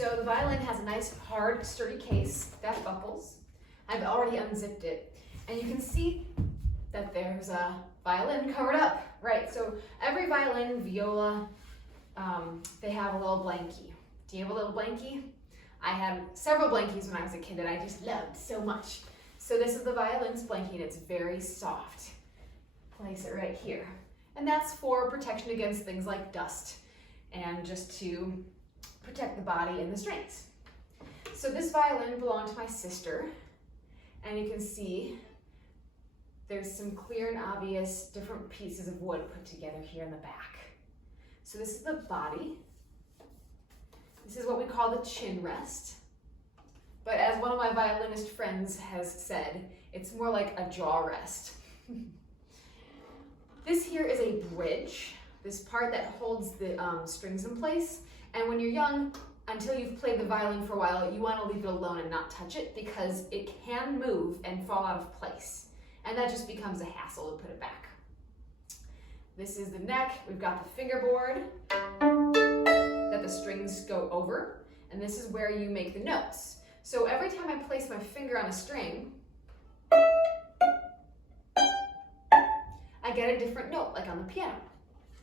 So the violin has a nice, hard, sturdy case that buckles. I've already unzipped it. And you can see that there's a violin covered up, right? So every violin, viola, they have a little blankie. Do you have a little blankie? I had several blankies when I was a kid that I just loved so much. So this is the Violins Blanking, and it's very soft. Place it right here. And that's for protection against things like dust and just to protect the body and the strings. So this violin belonged to my sister, and you can see there's some clear and obvious different pieces of wood put together here in the back. So this is the body. This is what we call the chin rest. But as one of my violinist friends has said, it's more like a jaw rest. This here is a bridge, this part that holds the strings in place. And when you're young, until you've played the violin for a while, you want to leave it alone and not touch it because it can move and fall out of place. And that just becomes a hassle to put it back. This is the neck. We've got the fingerboard that the strings go over. And this is where you make the notes. So every time I place my finger on a string, I get a different note, like on the piano.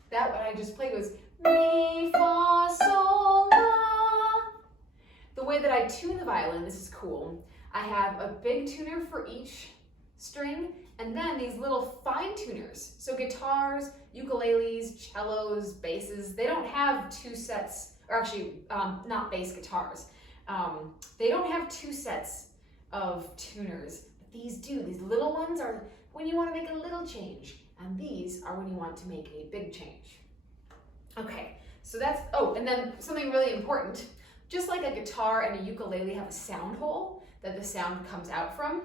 That one I just played was mi, fa, sol, la. The way that I tune the violin, this is cool. I have a big tuner for each string, and then these little fine tuners. So guitars, ukuleles, cellos, basses, they don't have two sets, or actually not bass guitars. They don't have two sets of tuners, but these do. These little ones are when you want to make a little change, and these are when you want to make a big change. Okay, so that's, oh, and then something really important. Just like a guitar and a ukulele have a sound hole that the sound comes out from,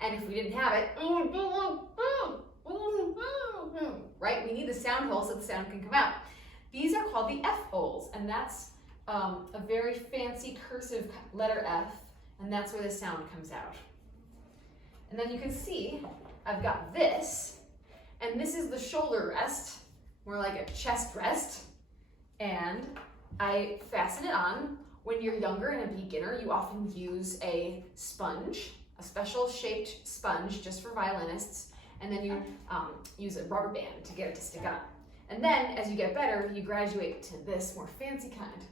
and if we didn't have it, right, we need the sound hole so the sound can come out. These are called the F holes, and that's a very fancy cursive letter F, and that's where the sound comes out. And then you can see I've got this, and this is the shoulder rest, more like a chest rest, and I fasten it on. When you're younger and a beginner, you often use a sponge, a special shaped sponge just for violinists, and then you use a rubber band to get it to stick on. And then as you get better, you graduate to this more fancy kind.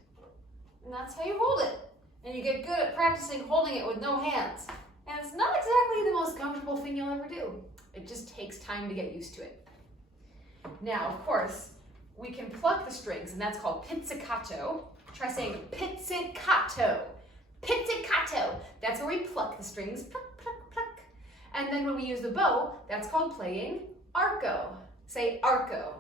And that's how you hold it. And you get good at practicing holding it with no hands. And it's not exactly the most comfortable thing you'll ever do. It just takes time to get used to it. Now, of course, we can pluck the strings, and that's called pizzicato. Try saying pizzicato. Pizzicato. That's where we pluck the strings. Pluck, pluck, pluck. And then when we use the bow, that's called playing arco. Say arco.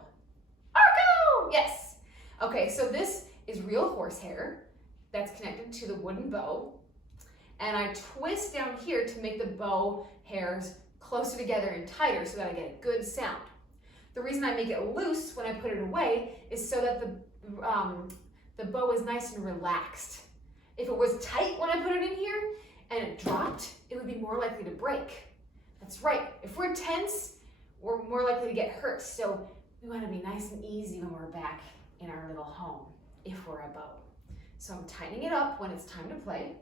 Arco! Yes. Okay, so this is real horsehair that's connected to the wooden bow. And I twist down here to make the bow hairs closer together and tighter so that I get a good sound. The reason I make it loose when I put it away is so that the bow is nice and relaxed. If it was tight when I put it in here and it dropped, it would be more likely to break. That's right. If we're tense, we're more likely to get hurt. So we want to be nice and easy when we're back in our little home, if we're a bow. So I'm tightening it up when it's time to play.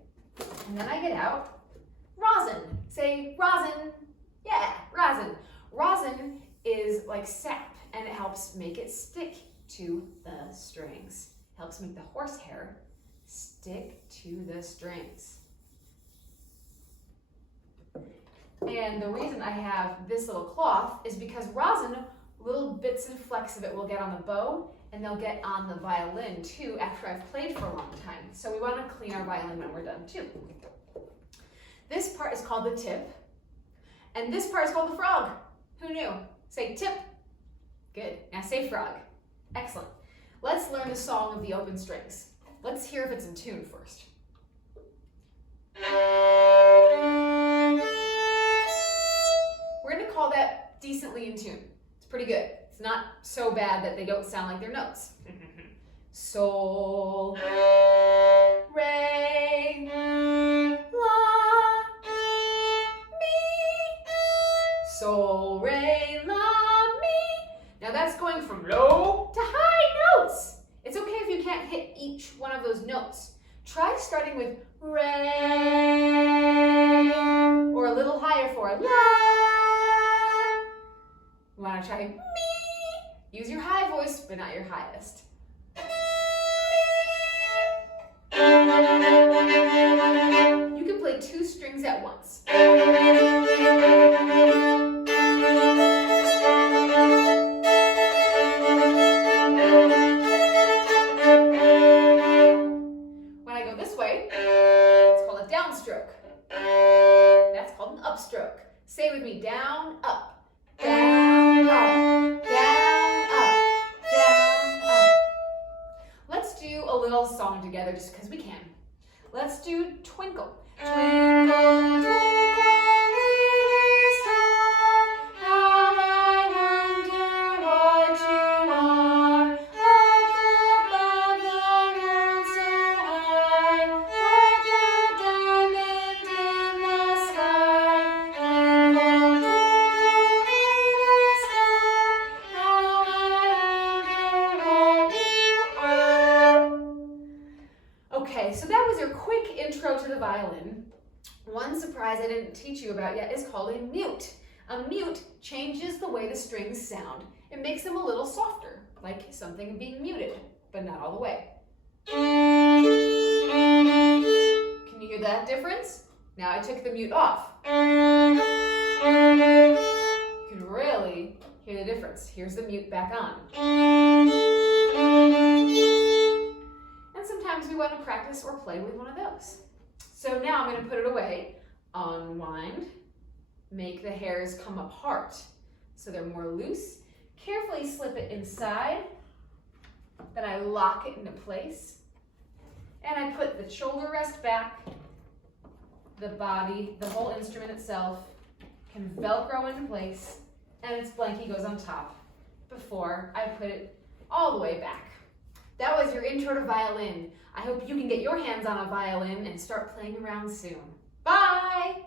And then I get out rosin. Say rosin. Yeah, rosin. Rosin is like sap, and it helps make it stick to the strings. Helps make the horsehair stick to the strings. And the reason I have this little cloth is because rosin, little bits and flecks of it will get on the bow, and they'll get on the violin too after I've played for a long time. So we want to clean our violin when we're done too. This part is called the tip, and this part is called the frog. Who knew? Say tip. Good. Now say frog. Excellent. Let's learn the song of the open strings. Let's hear if it's in tune first. We're going to call that decently in tune. It's pretty good. It's not so bad that they don't sound like their notes. Sol, re, la, mi. Sol, re, la, mi. Now that's going from low to high notes. It's okay if you can't hit each one of those notes. Try starting with re, or a little higher for la. You want to try mi? Use your high voice, but not your highest. You can play 2 strings at once. When I go this way, it's called a downstroke. That's called an upstroke. Say it with me, down, up, down, up, down, up, down, up. Let's do a little song together just because we can. Let's do Twinkle. Twinkle, twinkle, little star, how I wonder what you are. Up above the world so high, like a diamond in the sky. Twinkle, twinkle, little star, how I wonder what you are. Okay, so that was your quick intro to the violin. One surprise I didn't teach you about yet is called a mute. A mute changes the way the strings sound. It makes them a little softer, like something being muted, but not all the way. Can you hear that difference? Now I took the mute off. You can really hear the difference. Here's the mute back on. Sometimes we want to practice or play with one of those. So now I'm going to put it away, unwind, make the hairs come apart so they're more loose. Carefully slip it inside, then I lock it into place, and I put the shoulder rest back, the body, the whole instrument itself can Velcro into place, and its blankie goes on top before I put it all the way back. That was your intro to violin. I hope you can get your hands on a violin and start playing around soon. Bye!